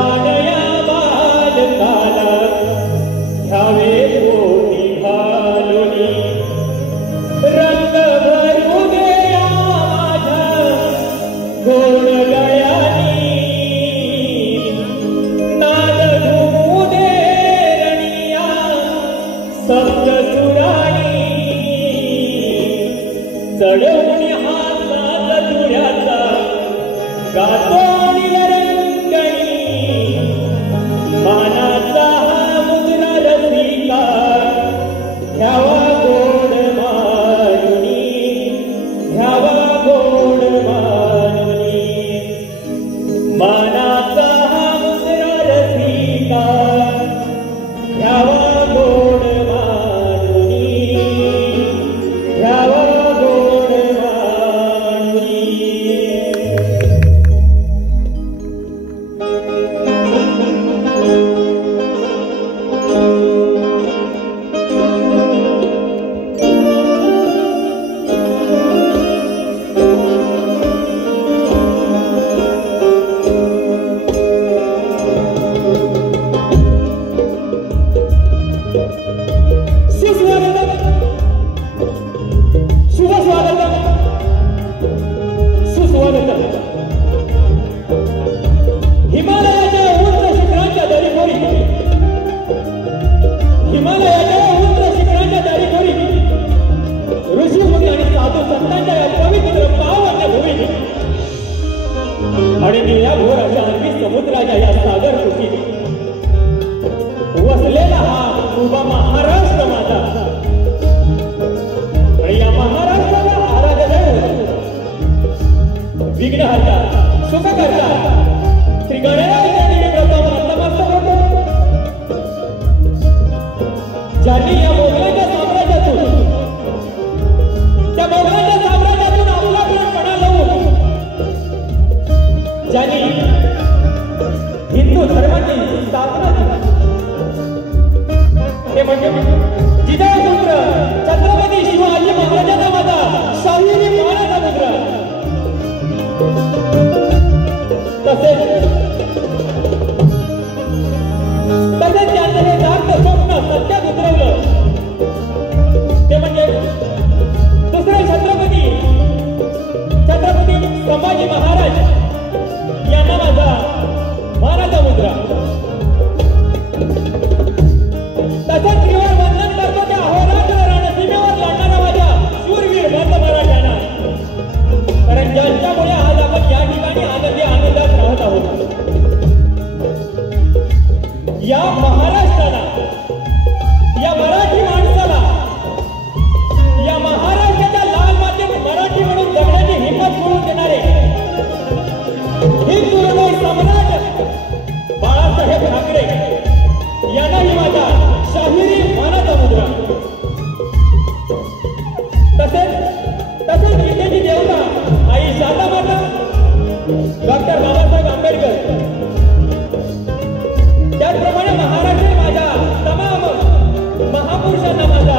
लहानया बालकाला घ्यावे पोटी घालुनी रंग भरू दे माझ्या गोड गळ्यानी नाद घुमू दे रनिया सप्त सुराणी चढवून हातात तुऱ्याचा गातो निरंगणी मानाचा हा मुद्रा रसिका घ्यावा गोड मानुनी घ्यावा गोड मानुनी मानाचा हा मुद्रा रसिका घ्यावा गोड मानुनी घ्यावा गोड मानुनी. आणि निळ्या भोर अशा अरबी समुद्राच्या या सागर कुशीत वसलेला हा उभा महाराष्ट्र माझा. आणि या महाराष्ट्राला आराधना विघ्नहर्ता सुखकर्ता श्री गणरायाने प्रथम नतमस्तक होतो. ज्यांनी या मोगलांच्या साम्राज्यातून त्या मोगलांच्या साम्राज्यातून आपलापणा लावून ज्यांनी हिंदू धर्माची स्थापना केली ते म्हणजे जिजाऊपुत्र छत्रपती शिवाजी महाराजांचा माझा शाहिरी मानाचा पुत्र. तसेच त्यांचं हे जास्त स्वप्न सत्यात उतरवलं ते म्हणजे दुसरे छत्रपती संभाजी महाराज यांना माझा मानाचा मुद्रा. तसंच त्रिवार वंदन करतो त्या अहोरात्र रणसीमेवर लढणारा माझ्या शूरवीर भक्त मराठ्यांना. कारण ज्यांच्यामुळे आज आपण या ठिकाणी आनंदी आनंदात राहत आहोत. या महाराष्ट्राला या मराठी माणसाला या महाराष्ट्राच्या लाल मातीत मराठी म्हणून जगण्याची हिंमत मिळवून देणारे हिंदू हृदय सम्राट बाळासाहेब ठाकरे यांनाही माझा शाहिरी मानाचा मुद्रा. तसेच गीतेची देवता आई शारदा माता डॉक्टर बाबासाहेब आंबेडकर त्याचप्रमाणे महाराष्ट्र माझ्या तमाम महापुरुषांना माझा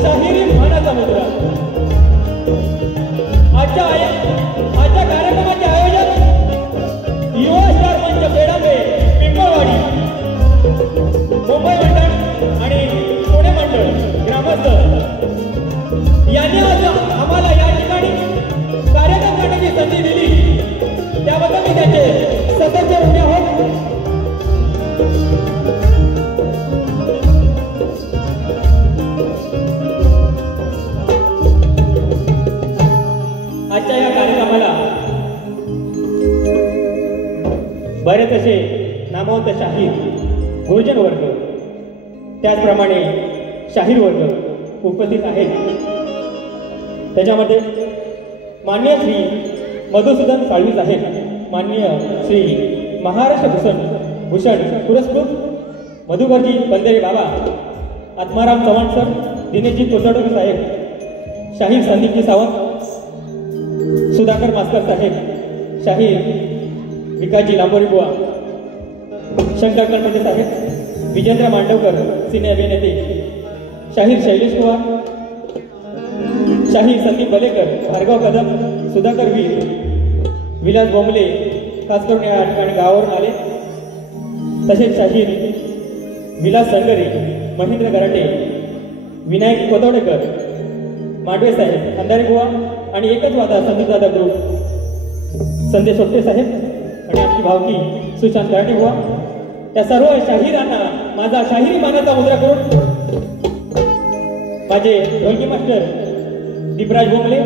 शाहिरी मानाचा मुद्रा. आजच्या कार्यक्रमाचे आयोजक युवा स्टार मंच बेडांबे पिंपळवाडी मुंबई मंडळ आणि पुणे मंडळ ग्रामस्थ यांनी आज आम्हाला या ठिकाणी कार्यक्रम करण्याची संधी दिली त्याबद्दल मी त्यांचे सतत ऋणी आहोत. आजच्या या कार्यक्रमाला बरेच असे नामवंत शाहीर गुरुजन वर्ग त्याचप्रमाणे शाहीर वर्ग उपस्थित आहेत. त्याच्यामध्ये माननीय श्री मधुसूदन साळवी साहेब, माननीय श्री महाराष्ट्र भूषण पुरस्कृत मधुकरजी बंदेरे बाबा, आत्माराम चव्हाण सर, दिनेशजी तोतडकर साहेब, शाहीर संदीपजी सावंत, सुधाकर मास्कर साहेब, शाहीर विकासजी लांबोरे बुवा, शंकर गणपती साहेब, विजेंद्र मांडवकर सिने अभिनेते, शाहीर शैलेश कुमार, शाहीर संदीप बलेकर, भार्गव कदम, सुधाकर वीर, विलास बोंबले, खास करून या ठिकाणी गावावरून आले. तसेच शाहीर विलास संगरे, महेंद्र गराटे, विनायक कोतवडेकर, मांडवे साहेब, अंधारे बुवा आणि एकच वादा संदीपदादा ग्रुप, संदेश सोपटे साहेब आणि आमची भावकी सुशांत गराटे बुवा, त्या सर्व शाहिरांना माझा शाहिरी मानाचा मुद्रा करून माझे ढोलकी master Deepraj Bhomle,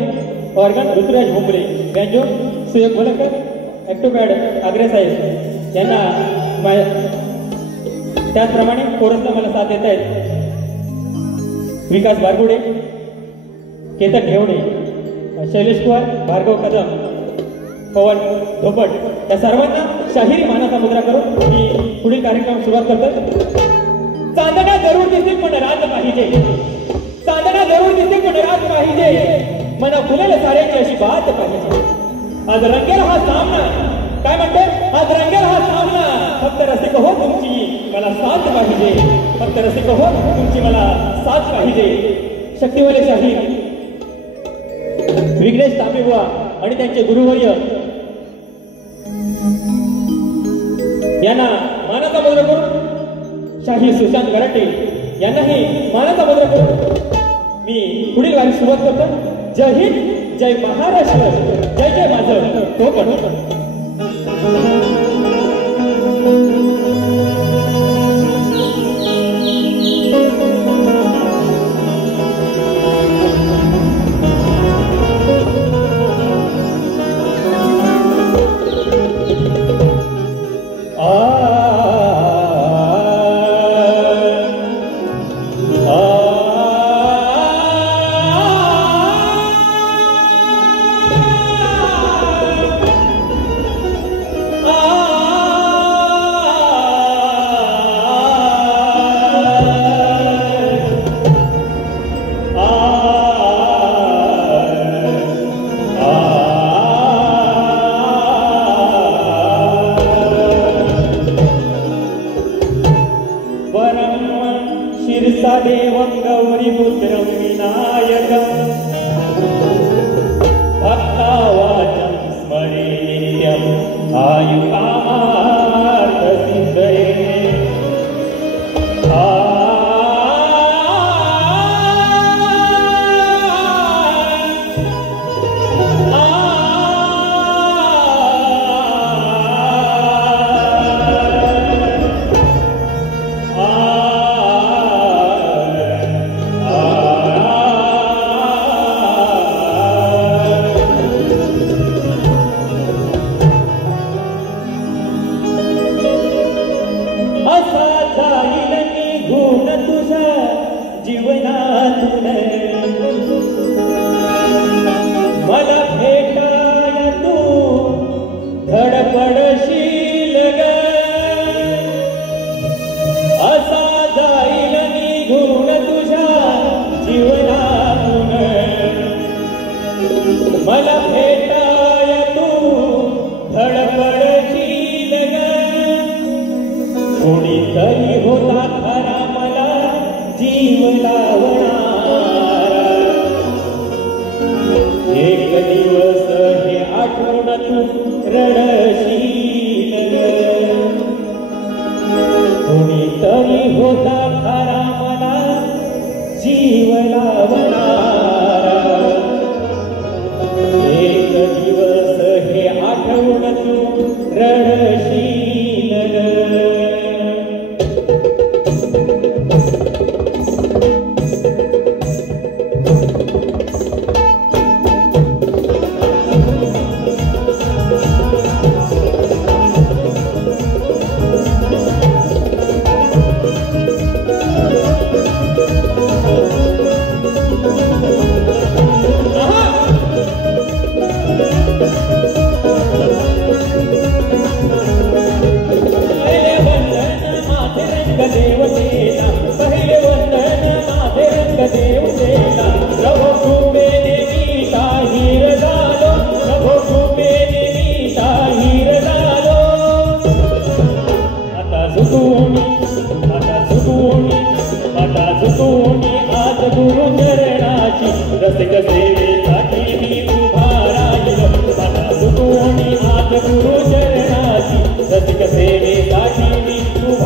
organ Rituraj Bhomle, banjo Suyog Bholkar, octopad Agre साहेब यांना त्याचप्रमाणे कोरसला मला साथ देत आहेत विकास बारगुडे, केतन घेवडे, शैलेश कुमार, भार्गव कदम, पवन धोपट या सर्वांना शाहिरी मानाचा मुद्रा करून मी पुढील कार्यक्रम सुरुवात करतो. चांदणा जरूर दिसतील पण राज पाहिजे, चांदणा जरूर दिसतील पण राज पाहिजे, मना फुलेल साऱ्याची अशी बात पाहिजे. आज रंगेल हा सामना, काय म्हणते, आज रंगेल हा सामना, फक्त रसिक हो तुमची मला साथ पाहिजे, फक्त रसिक हो तुमची मला साथ पाहिजे. शक्तिवाले शाहीर विघ्नेश तांबेबुवा आणि त्यांचे गुरुवर्य यांना मानाचा मुद्रा करून शाहीर सुशांत गराटे यांनाही मानाचा मुद्रा करून मी पुढील वारी सुरुवात करतो. जय हिंद, जय महाराष्ट्र, जय जय माझं कोकण. देवं गौरीपुत्रं विनायकं भक्तावाचं स्मरे नित्यम् आयुकामार्थसिद्धये. जीवनातून मला भेटाय तू धडपडशील ग, असा जाईल निघून तुझ्या जीवनातून. मला भेटाय तू धडपडशील ग, कोणीतरी होता खरा मला जीव लावणारा. एक दिवस हे आठवण तू रडशील ग, कोणीतरी होता खरा मला जीव लावणारा. एक दिवस हे आठवण तू रडशील ग. देवतेला पहिले वंदन माझे रंग देवतेला. प्रभो तुम्ही देवी शाहीर झालो, प्रभो तुम्ही देवी शाहीर झालो. आता झुकून आज गुरु चरणाची रसिक सेवेसाठी मी उभा राहिलो. आता झुकून आज गुरु चरणाची रसिक सेवेसाठी मी उभा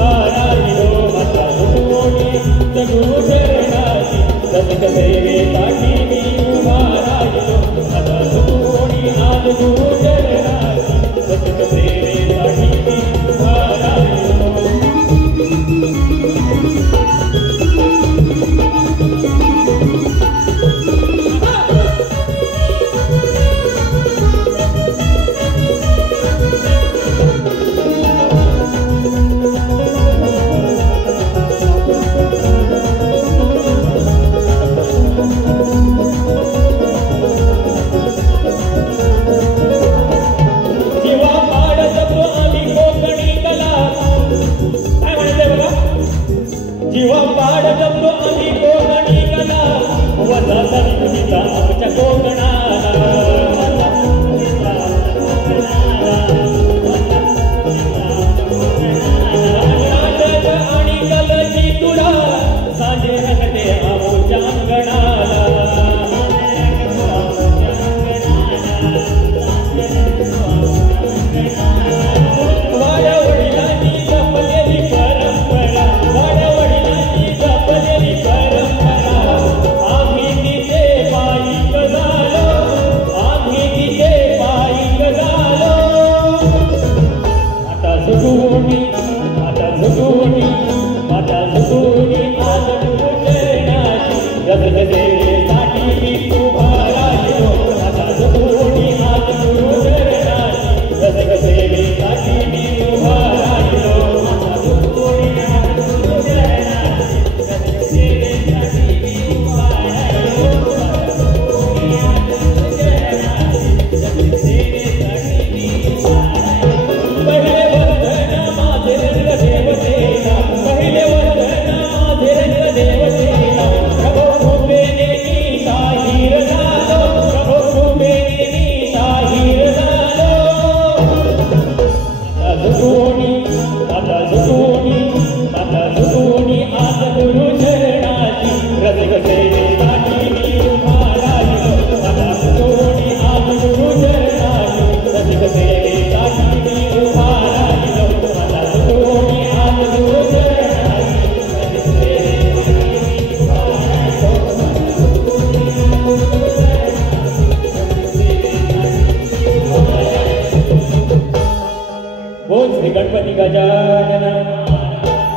गजानन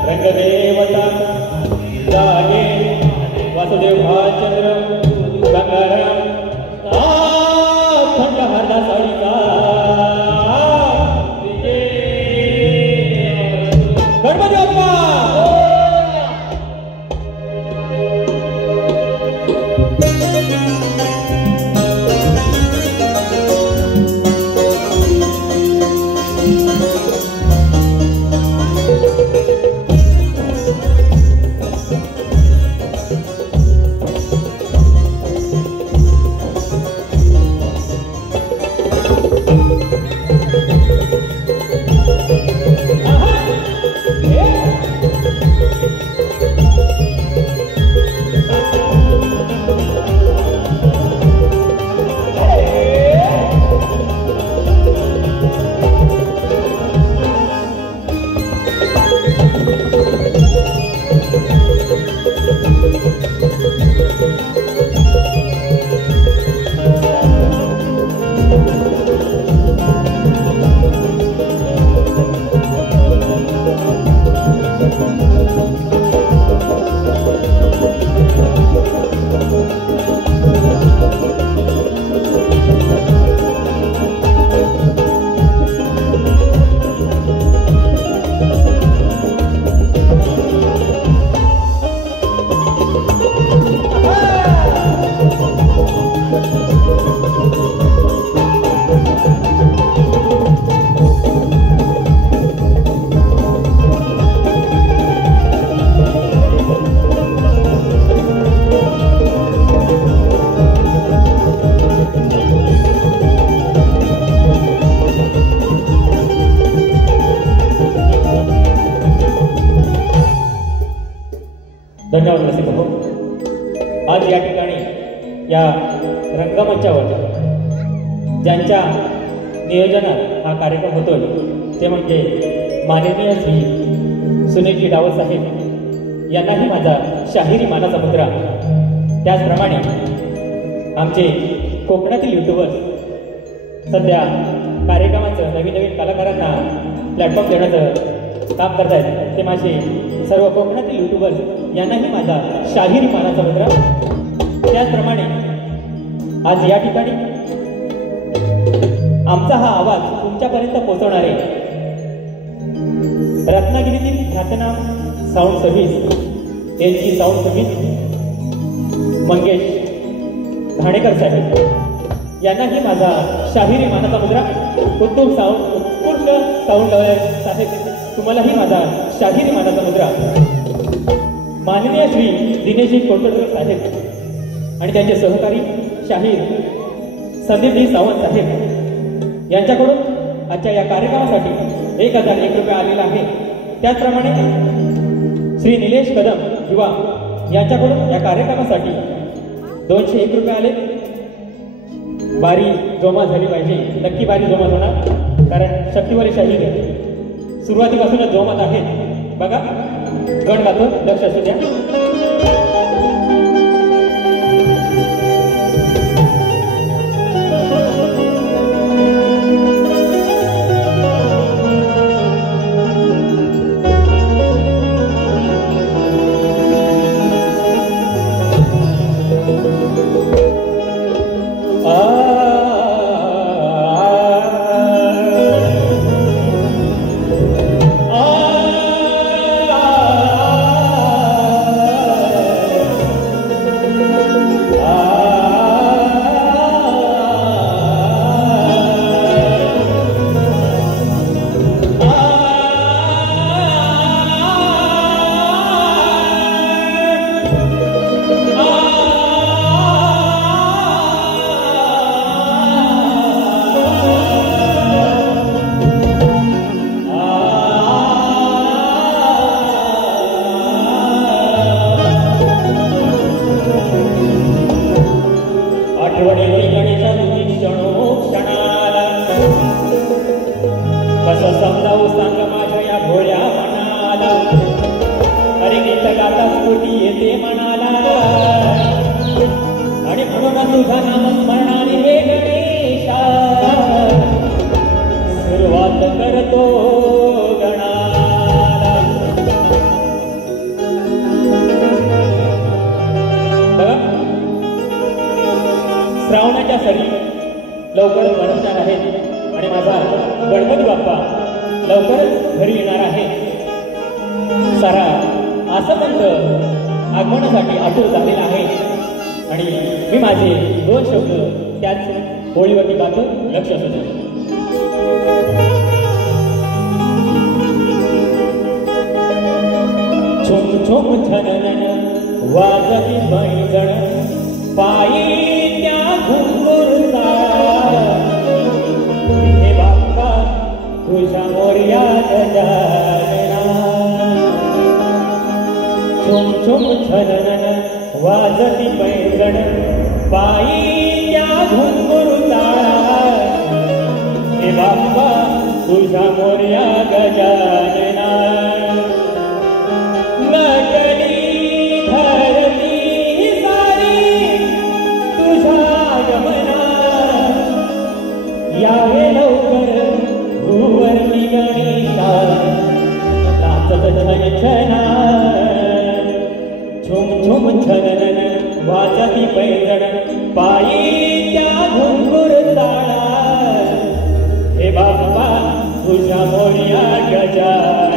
रंगदेवता जागे वासुदेव भालचंद्र गंगाराम थंड हरदा साळीका गणपती बाप्पा धन्यवाद रसिक भाऊ. आज या ठिकाणी या रंगमंचावर ज्यांच्या नियोजनात हा कार्यक्रम होतोय ते म्हणजे माननीय श्री सुनीलजी डावल साहेब यांनाही माझा शाहिरी मानाचा मुद्रा. त्याचप्रमाणे आमचे कोकणातील युट्यूबर्स सध्या कार्यक्रमाचं नवीन नवीन कलाकारांना प्लॅटफॉर्म देण्याचं काम करत आहेत ते माझे सर्व कोकणातील युट्यूबर्स यांनाही माझा शाहिरी मानाचा मुद्रा. त्याचप्रमाणे आज या ठिकाणी आमचा हा आवाज तुमच्यापर्यंत पोहोचवणारे रत्नागिरीतील ख्यातनाम साऊंड सर्व्हिस यांची साऊंड सर्व्हिस मंगेश घाणेकर साहेब यांनाही माझा शाहिरी मानाचा मुद्रा. उत्तम साऊंड उत्कृष्ट साऊंड साहेब तुम्हालाही माझा शाहिरी मानाचा मुद्रा. माननीय श्री दिनेशजी कोटकर साहेब आणि त्यांचे सहकारी शाहीर संदीपजी सावंत साहेब यांच्याकडून आजच्या या कार्यक्रमासाठी 1001 रुपये आलेला आहे. त्याचप्रमाणे श्री निलेश कदम युवा यांच्याकडून या कार्यक्रमासाठी 201 रुपये आले. बारी जोमा झाली पाहिजे. नक्की बारी जोमात होणार कारण शक्तीवाली शाहीर सुरुवातीपासूनच जोमात आहे. बघा गण गातो लक्ष असू द्या. लवकरच बनवणार आहेत आणि माझा गणपती बाप्पा लवकरच घरी येणार आहे. सारा आसमंत आगमनासाठी आतुर झालेला आहे आणि मी माझे 2 शब्द त्याच होळीवरती गातो. लक्ष असू दे. छुम छुम छनन वाजती पैंजण पायी त्या घुंगुरचा हे बाप्पा तुझ्या मोरया गजानना. छुम छुम छनन वाजती पैंजण पायी त्या घुंगुरचा हे बाप्पा तुझ्या मोरया गजानना. नटली धरती सारी तुझ्या गमना यावे लवकर भुवरती गणेशा नाचत छनछना. छुम छुम छनन वाजती पैंजण पायी त्या घुंगुर ताळा हे बाप्पा तुझ्या मोरया गजानना.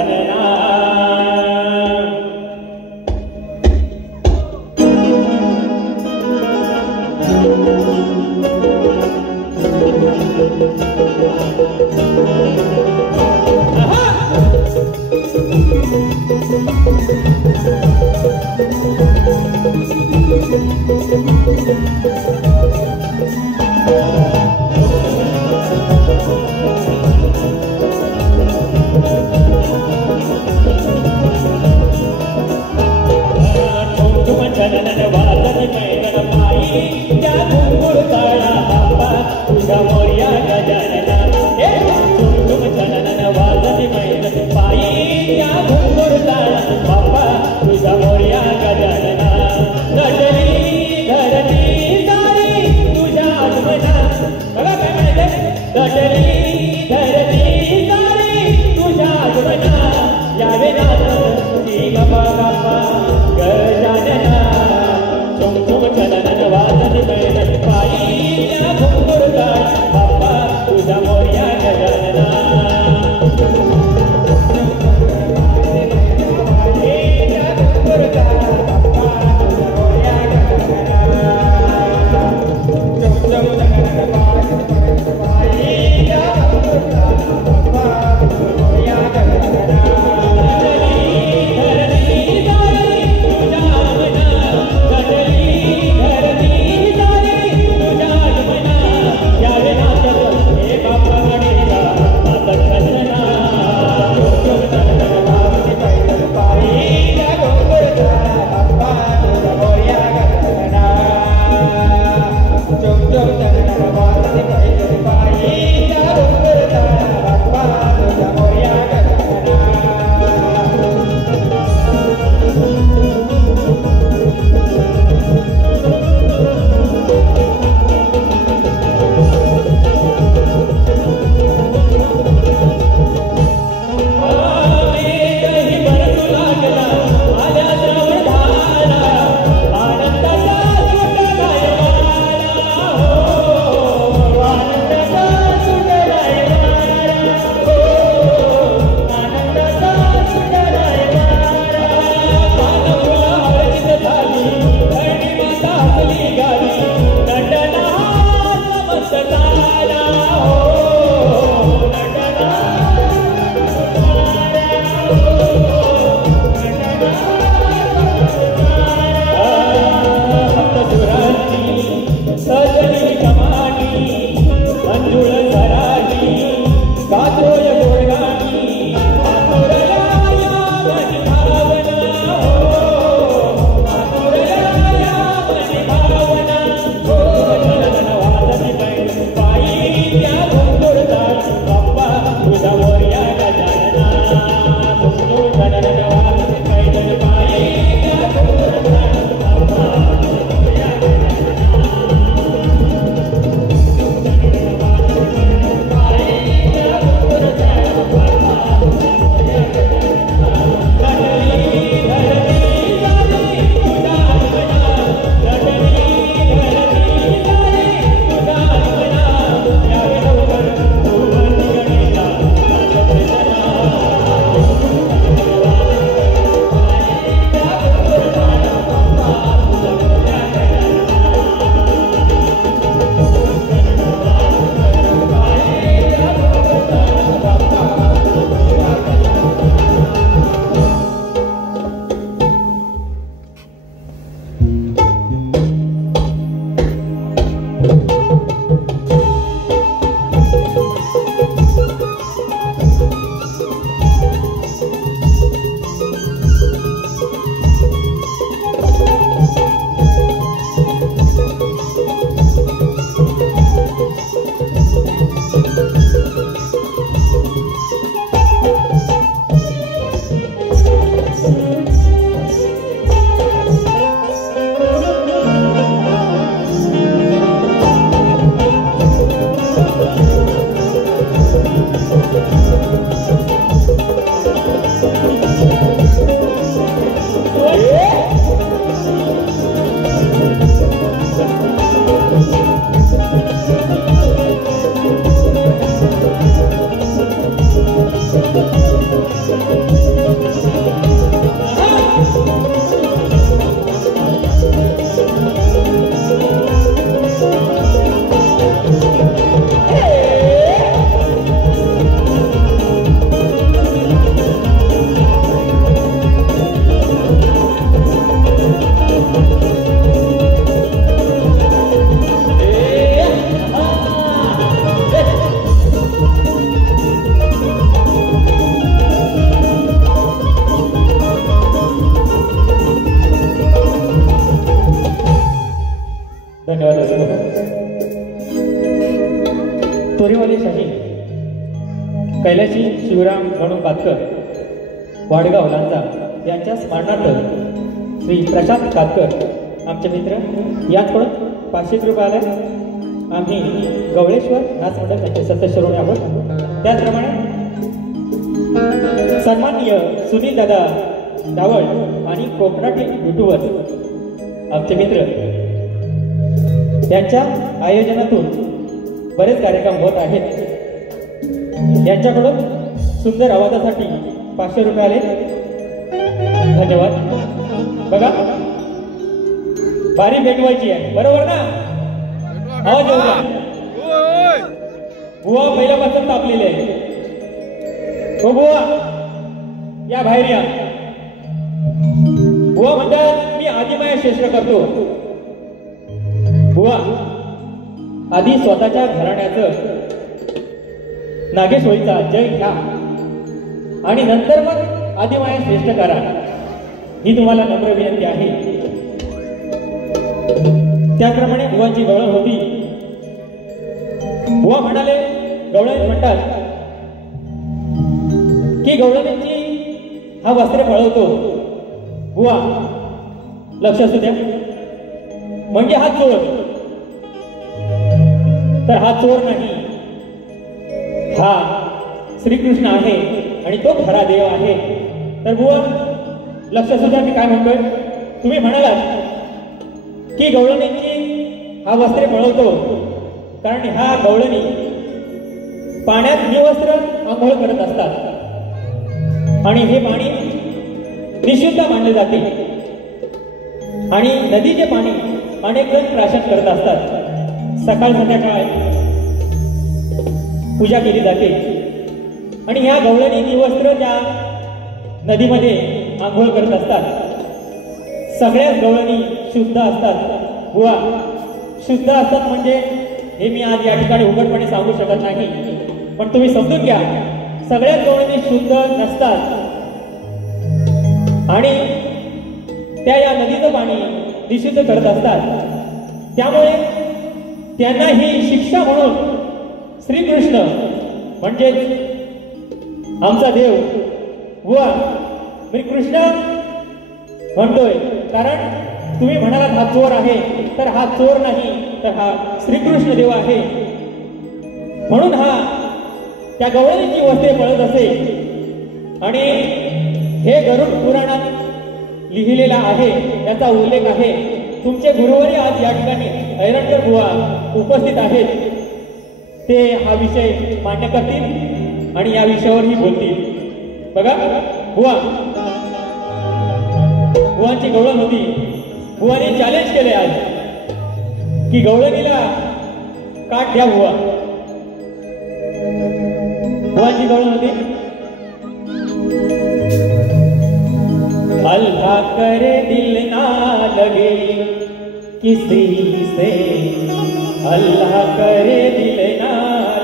तोरीवाले शाही कैलाशी शिवराम गणू कातकर वाडगाव लांजा यांच्या स्मरणार्थ श्री प्रशांत कातकर आमचे मित्र याचकडून 500 रुपयाला आम्ही गवळेश्वर नाच मंडळ यांचे सदस्य ऋणी आहोत। त्याचप्रमाणे सन्माननीय सुनील दादा डावळ आणि कोकणाटी युट्यूबर आमचे मित्र यांच्या आयोजनातून बरेच कार्यक्रम होत आहेत। यांच्याकडून सुंदर आवाजासाठी 500 रुपये धन्यवाद। बघा बारी भेटवायची आहे बरोबर ना? आवाज येऊ द्या। बुवा पहिल्यापासून तापलेले आहे। हो बुवा या बाहेर या। बुवा म्हणतात मी आदिमाया श्रेष्ठ करतो। बुवा आधी स्वतःच्या घराण्याचं नागेशोळीचा जय घ्या आणि नंतर मग आदिमाया श्रेष्ठ करा ही तुम्हाला नम्र विनंती आहे। त्याप्रमाणे बुवांची गवळण होती। बुवा म्हणाले गवळण म्हणतात की गवळणीची हा वस्त्र पळवतो। बुवा लक्ष असू द्या म्हणजे हा चोर तर हा चोर नाही, हा श्रीकृष्ण आहे आणि तो खरा देव आहे। तर बुवा लक्ष असू द्या मी काय म्हणतोय। तुम्ही म्हणालात की गवळणीची हा वस्त्रे पळवतो कारण हा गवळणी पाण्यात निवस्त्र आंघोळ करत असतात आणि हे पाणी निषिद्ध मानले जाते आणि नदीचे पाणी अनेक जण प्राशन करत असतात। सकाळ संध्याकाळ पूजा केली जाते आणि ह्या गवळणी निवस्त्र त्या नदीमध्ये आंघोळ करत असतात। सगळ्याच गवळणी शुद्ध असतात। बुवा शुद्ध असतात म्हणजे हे मी आज या ठिकाणी उघडपणे सांगू शकत नाही, पण तुम्ही समजून घ्या सगळ्याच गवळणी शुद्ध नसतात आणि त्या या नदीचं पाणी निषिद्ध करत असतात। त्यामुळे त्यांना ही शिक्षा म्हणून श्रीकृष्ण म्हणजे आमचा देव बुवा मी कृष्ण म्हणतोय कारण तुम्ही म्हणालात हा चोर आहे तर हा चोर नाही तर हा श्रीकृष्ण देव आहे। म्हणून हा त्या गवळणीची वस्त्रे पळत असे आणि हे गरुड पुराणात लिहिलेला आहे, याचा उल्लेख आहे। तुमचे गुरुवारी आज या ठिकाणी ऐरणकर बुवा उपस्थित आहेत, ते हा विषय मान्य करतील आणि या विषयावरही बोलतील। बघा बुवा बुवांची गवळण होती। बुवाने चॅलेंज केले आज की गवळणीला काट द्या बुवा। बुवांची गवळण होती अल्लाह करे दिल ना लगे किसी से, अल्लाह करे दिल ना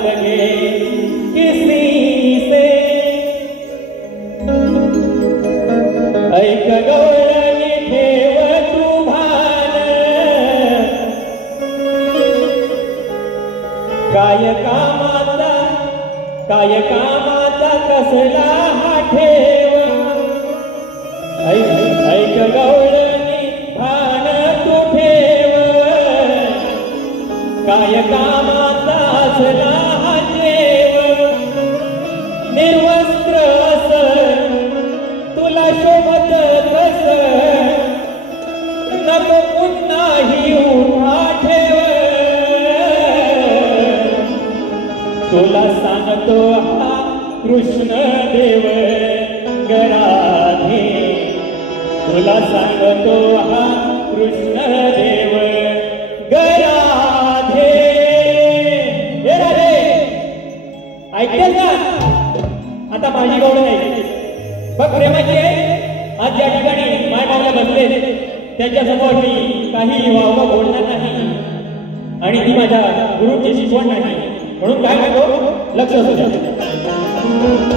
लगे किसी से। ऐक गवळणी ठेव तू भान, काय कामाचा कसला हा ठेव। तुला शोभत कस नको पुन्हाही उभा ठेव तुला सांगतो हा कृष्ण देव गराधे तुला सांगतो हा कृष्ण देव गराधे हे राधे ऐकतेस ना आता माझी गौड नाही बघ प्रेमाची आहे आज ज्या ठिकाणी माय मावल्या बसले त्यांच्या समोर मी काही वावं बोलणार नाही आणि ती माझ्या गुरुची शिकवण नाही म्हणून काय म्हणतो लक्ष असू द्या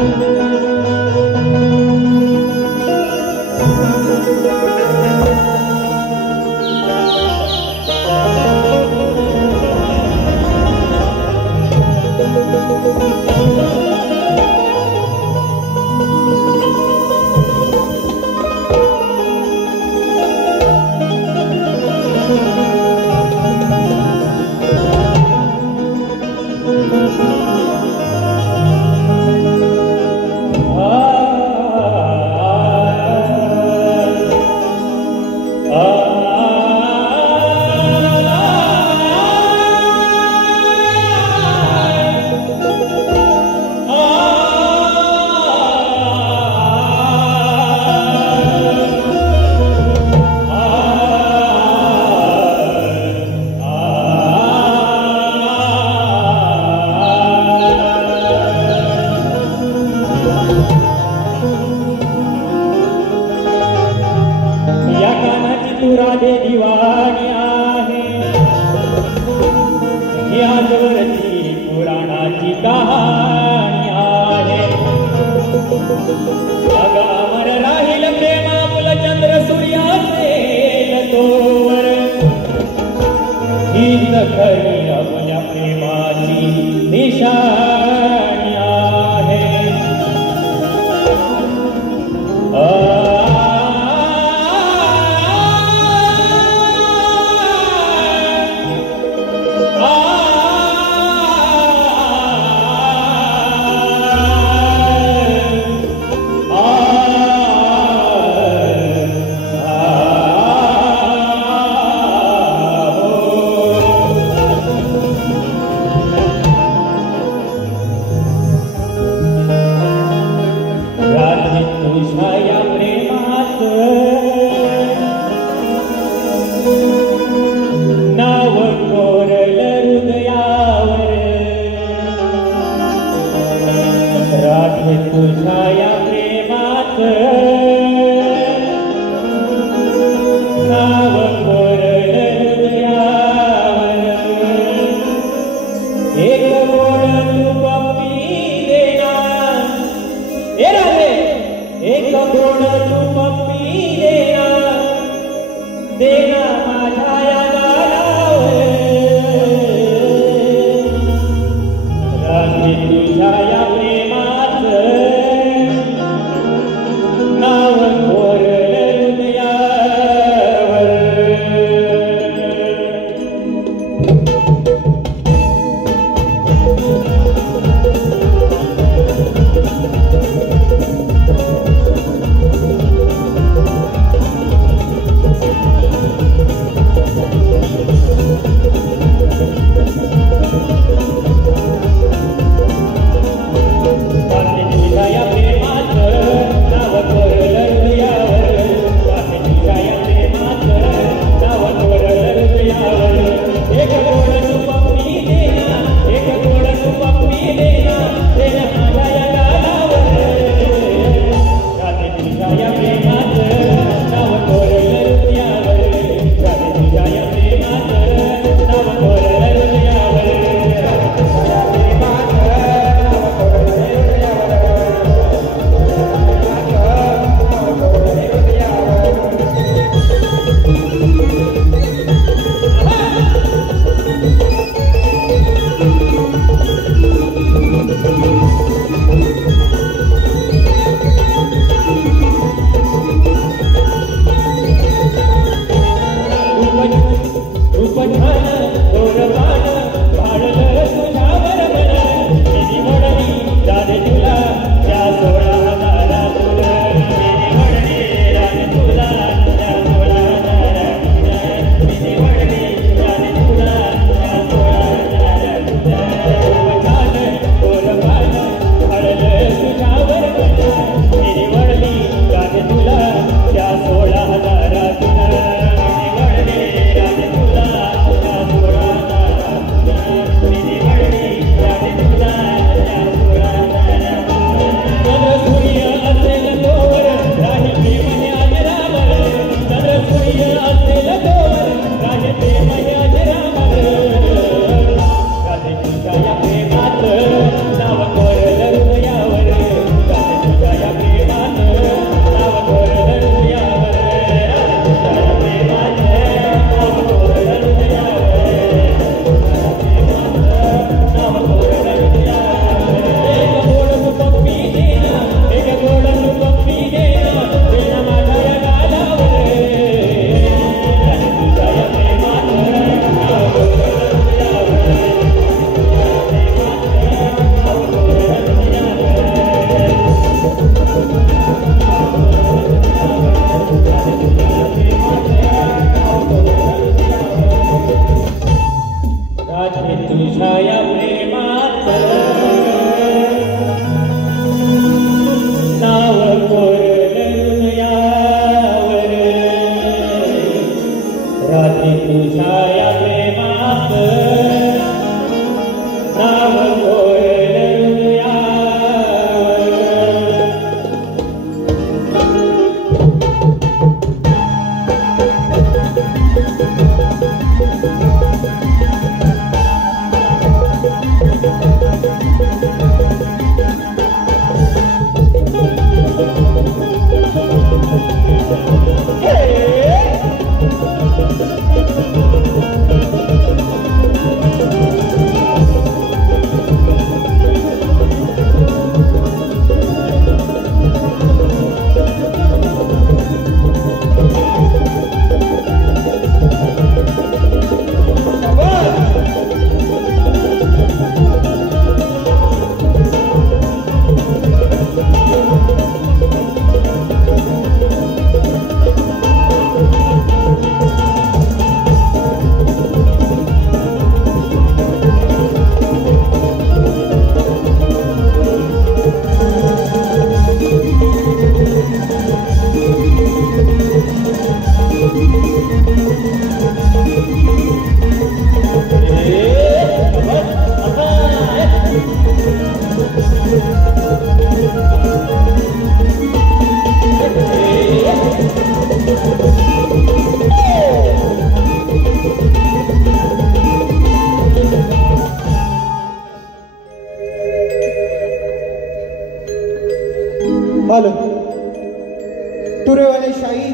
चित्रवाले शाहीर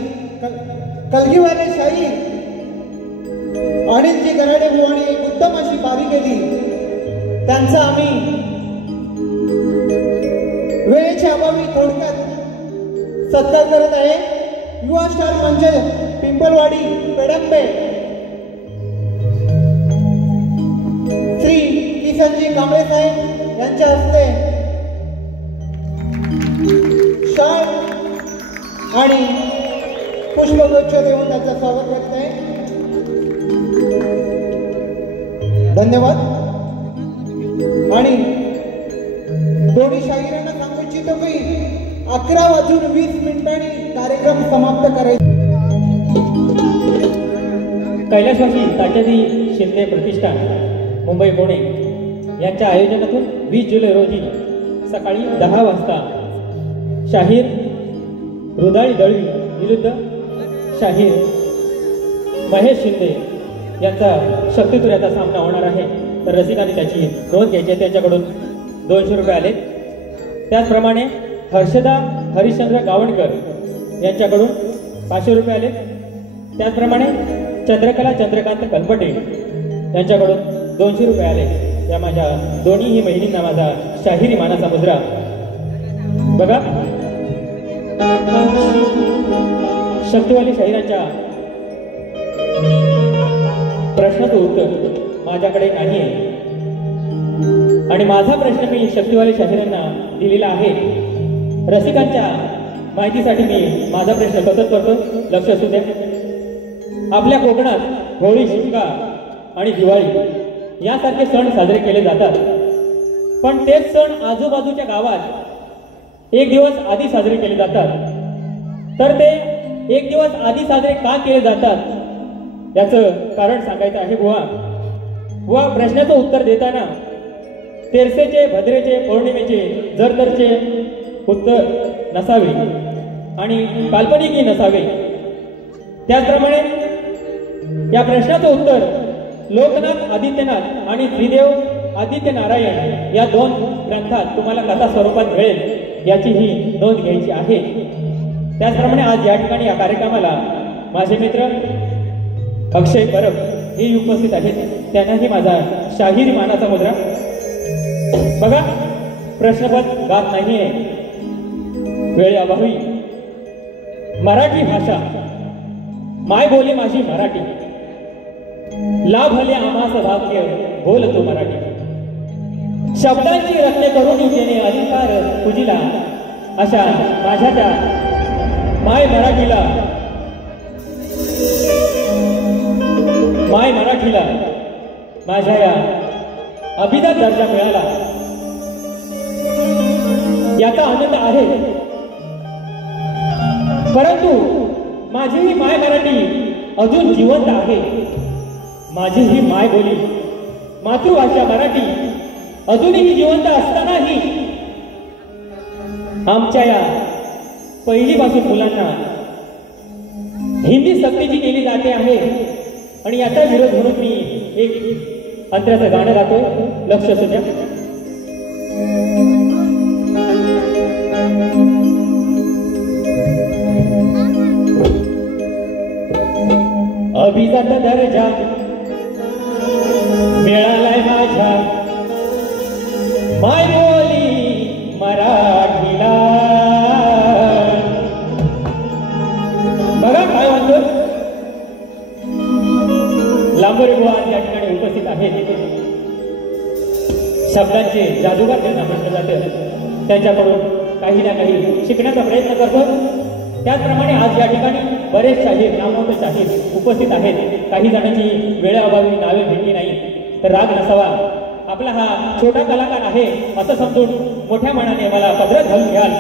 कलगीवाले शाहीर अनिलजी गराडे बुवाणी उत्तम अशी बारी केली त्यांचा आम्ही वेळेच्या अभावी थोडक्यात सत्कार करत आहे. युवा स्टार मंच पिंपलवाडी पेडंबे श्री किसनजी कांबळे साहेब यांच्या हस्ते शाल आणि पुष्पगुच्छ देऊन त्यांचं स्वागत करत आहे. धन्यवाद. आणि दोन्ही शाहिरांना सांगू इच्छितो की 11:20 कार्यक्रम समाप्त करायचा. कैलासवासी तात्याजी शिंदे प्रतिष्ठान मुंबई पुणे यांच्या आयोजनातून 20 जुलै रोजी सकाळी 10 वाजता शाहीर हृदय दळवी विरुद्ध शाहीर महेश शिंदे यांचा शक्तितुऱ्याचा सामना होणार आहे. तर रसिकांनी त्याची नोंद घ्यायची आहे. त्यांच्याकडून 200 रुपये आले. त्याचप्रमाणे हर्षदा हरिश्चंद्र गावणकर यांच्याकडून 500 रुपये आले. त्याचप्रमाणे चंद्रकला चंद्रकांत कलपटे यांच्याकडून 200 रुपये आले. या माझ्या दोन्हीही महिनींना माझा शाहिरी मानाचा मुद्रा. बघा, शक्तिवाली शाहिरांच्या प्रश्नाचं उत्तर माझ्याकडे नाही आहे आणि माझा प्रश्न मी शक्तिवाली शाहिरांना दिलेला आहे. रसिकांच्या माहितीसाठी मी माझा प्रश्न सतत करतो, लक्ष असू द्या. आपल्या कोकणात होळी, शिमगा आणि दिवाळी यासारखे सण साजरे केले जातात. पण तेच सण आजूबाजूच्या गावात एक दिवस आधी साजरे केले जातात. तर ते एक दिवस आधी साजरे का केले जातात याचं कारण सांगायचं आहे. बुवा, प्रश्नाचं उत्तर देताना तेरसेचे, भद्रेचे, पौर्णिमेचे, जरदरचे उत्तर नसावे आणि काल्पनिकही नसावे. त्याचप्रमाणे या प्रश्नाचं उत्तर लोकनाथ आदित्यनाथ आणि त्रिदेव आदित्य नारायण या 2 ग्रंथात तुम्हाला कथा स्वरूपात मिळेल याची ही नोंद घ्यायची आहे. त्याचप्रमाणे आज या ठिकाणी या कार्यक्रमाला माझे मित्र अक्षय परब हे उपस्थित आहेत. त्यांनाही माझा शाहिरी मानाचा मुद्रा. बघा, प्रश्नपद गात नाहीये वेळेअभावी. मराठी भाषा माय बोली माझी मराठी, लाभले आम्हास भाग्य बोलतो मराठी. शब्दांची रत्ने करून जेणे अधिकार पूजिला अशा माझ्या त्या माय मराठीला माझ्या या अभिजात दर्जा मिळाला याचा आनंद आहे. परंतु माझी ही माय मराठी अजून जिवंत आहे. माझी ही माय बोली मातृभाषा मराठी अजूनही जिवंत असतानाही आमच्या या पहिलीपासून मुलांना हिंदी सक्तीची केली जाते आहे. आणि याचा विरोध म्हणून मी एक अंतराचं गाणं गातो, लक्ष असू द्या. अभिजात दर्जा मिळालाय माझ्या माय बोली मराठीला. बघा काय म्हणतो, लांबोरे बुवा या ठिकाणी उपस्थित आहेत. शब्दांचे जादूगार त्यांना म्हटलं जातं. त्यांच्याकडून काही ना काही शिकण्याचा प्रयत्न करतो. त्याचप्रमाणे आज या ठिकाणी बरेच शाहीर, नामवंत शाहीर उपस्थित आहेत. काही जणांची वेळेअभावी नावे भेटली नाही तर राग नसावा. आपला हा छोटा कलाकार आहे असं समजून मोठ्या मनाने मला पदरात घालून घ्याल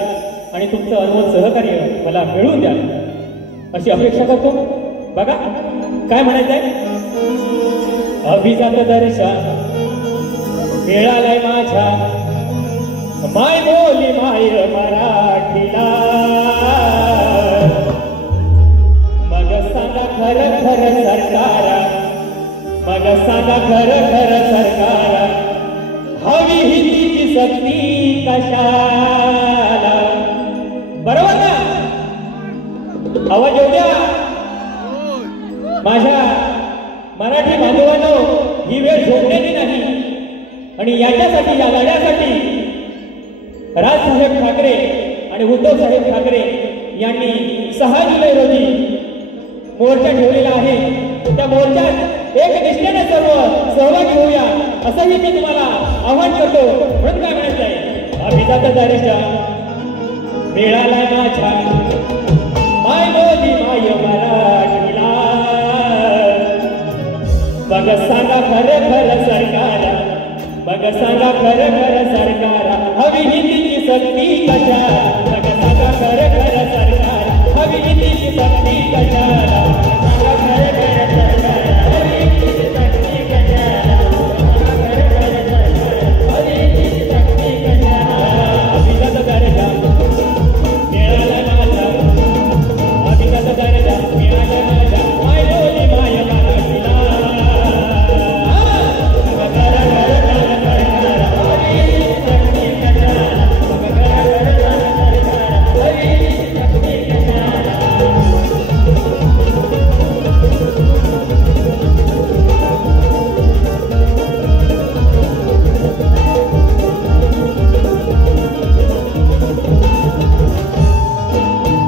आणि तुमचं अनमोल सहकार्य मला मिळवून द्याल अशी अपेक्षा करतो. बघा काय म्हणायचंय. अभिजात दर्जा मिळालाय माझ्या माय बोली माय मराठीला. मग सांगा खरं खरं सरकारा, मग सांगा खरं खरं सरकारा, हवी ही तिची सक्ती कशाला. बरोबर ना. आवाज येऊ द्या माझ्या मराठी बांधवांनो, ही वेळ झोपण्याची नाही आणि याच्यासाठी, या लढ्यासाठी राजसाहेब ठाकरे आणि उद्धव साहेब ठाकरे यांनी 6 जुलै रोजी मोर्चा ठेवलेला आहे. त्या मोर्चात एक निष्ठेने सर्व सहभागी होऊया असंही मी तुम्हाला आवाहन करतो. म्हणून काय म्हणायचं आहे, अभिजात दर्जा मिळाला माझ्या माय मोदी माय मराठीला, बघ सांगा खरं खरं सरकार, बघ सांगा खरं खरं सरकार, हवी हिंदीची सक्ती कशा, बघ सांगा खरं खरं सरकार, हवी हिंदीची सक्ती कशाला, सांगा खरं खरं सरकार, हवी हिंदीची सक्ती कशाला, सांगा खरं खरं सरकार, हवी हिंदीची सक्ती कशाला. अभिजात दर्जा मिळाला माझा, अभिजात दर्जा मिळाला माझा माय बोली माय मराठीला,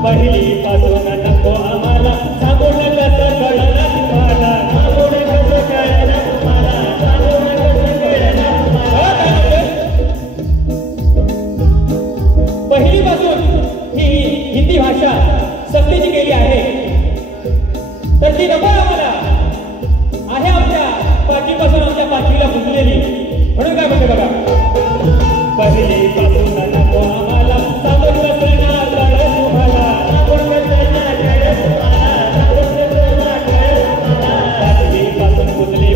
पहिली पासून नको आम्हाला सांगून कसं कळलं तुम्हाला, सांगून कसं कळलं तुम्हाला, सांगून कसं कळलं तुम्हाला. पहिली पासून ही हिंदी भाषा सक्तीची केली आहे, तर ती नको आम्हाला आहे आमच्या पाठीपासून, आमच्या पाठीला फुटलेली. म्हणून काय म्हणते बघा, पहिली पासून नको आम्हाला सांगून कसं ना कळलं तुम्हाला,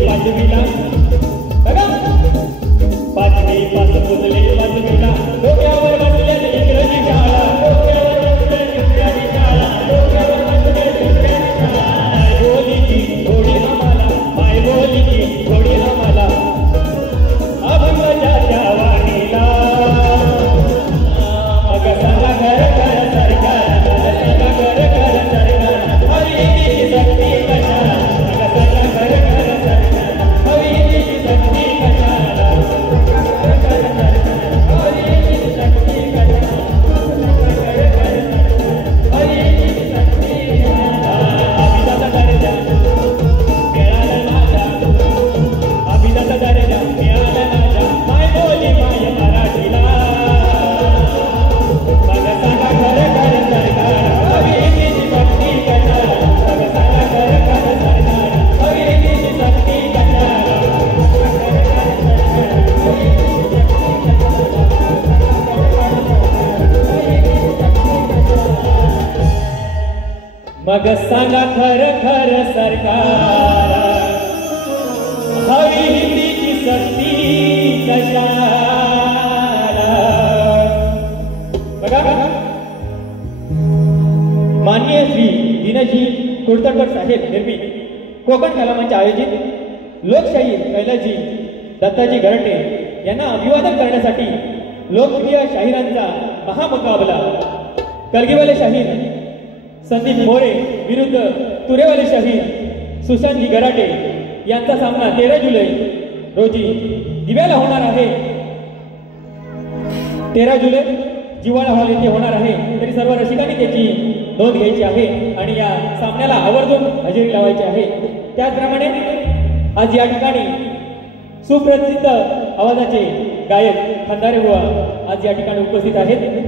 पाचवीला बघा, पाचवीपासून पुजले पाचवीला, डोक्यावर बसले इंग्रजी शाळा, डोक्यावर बसले इंग्रजी शाळा, डोक्यावर बसले इंग्रजी शाळा. बोलीची थोडी आम्हाला, माय बोलीची थोडी आम्हाला, अभंगाच्या वाणीला, मग सांगा खरं खरं सरकार, सांगा खरं खरं सरकार, हवी हिंदीची सक्ती कशाला, मग सांगा खरं खरं सरकार, हवी हिंदीची सक्ती कशाला, खरं खरं सरकार, हवी हिंदीची सक्ती कशाला, खरं खरं सरकार, हवी हिंदीची सक्ती कशाला. अभिजात दर्जा मिळाला माझा, अभिजात दर्जा मिळाला माझा माय बोली माय मराठीला, मग सांगा खरं खरं सरकार, हवी हिंदीची सक्ती कशाला, मग सांगा खरं खरं सरकार, हवी हिंदीची सक्ती कशाला, मग सांगा खरं खरं सरकार, हवी हिंदीची सक्ती कशाला. बघा, माननीय श्री दिनजी कुलकर्णी साहेब निर्मित कोकण कलामंच आयोजित लोकशाही कैलासजी दत्ताजी गरटे यांना अभिवादन करण्यासाठी लोकप्रिय शाहिरांचा महामुकाबला कलगीवाले शाहीर संदीप मोरे विरुद्ध तुरेवाले शाहीर सुशांतजी गराटे यांचा सामना 13 जुलै रोजी दिव्याला होणार आहे. 13 जुलै जिव्हाळा हॉल येथे होणार आहे. तरी सर्व रसिकांनी त्याची नोंद घ्यायची आहे आणि या सामन्याला आवर्जून हजेरी लावायची आहे. त्याचप्रमाणे आज या ठिकाणी सुप्रसिद्ध आवाजाचे गायक खंदारे बुवा आज या ठिकाणी उपस्थित आहेत.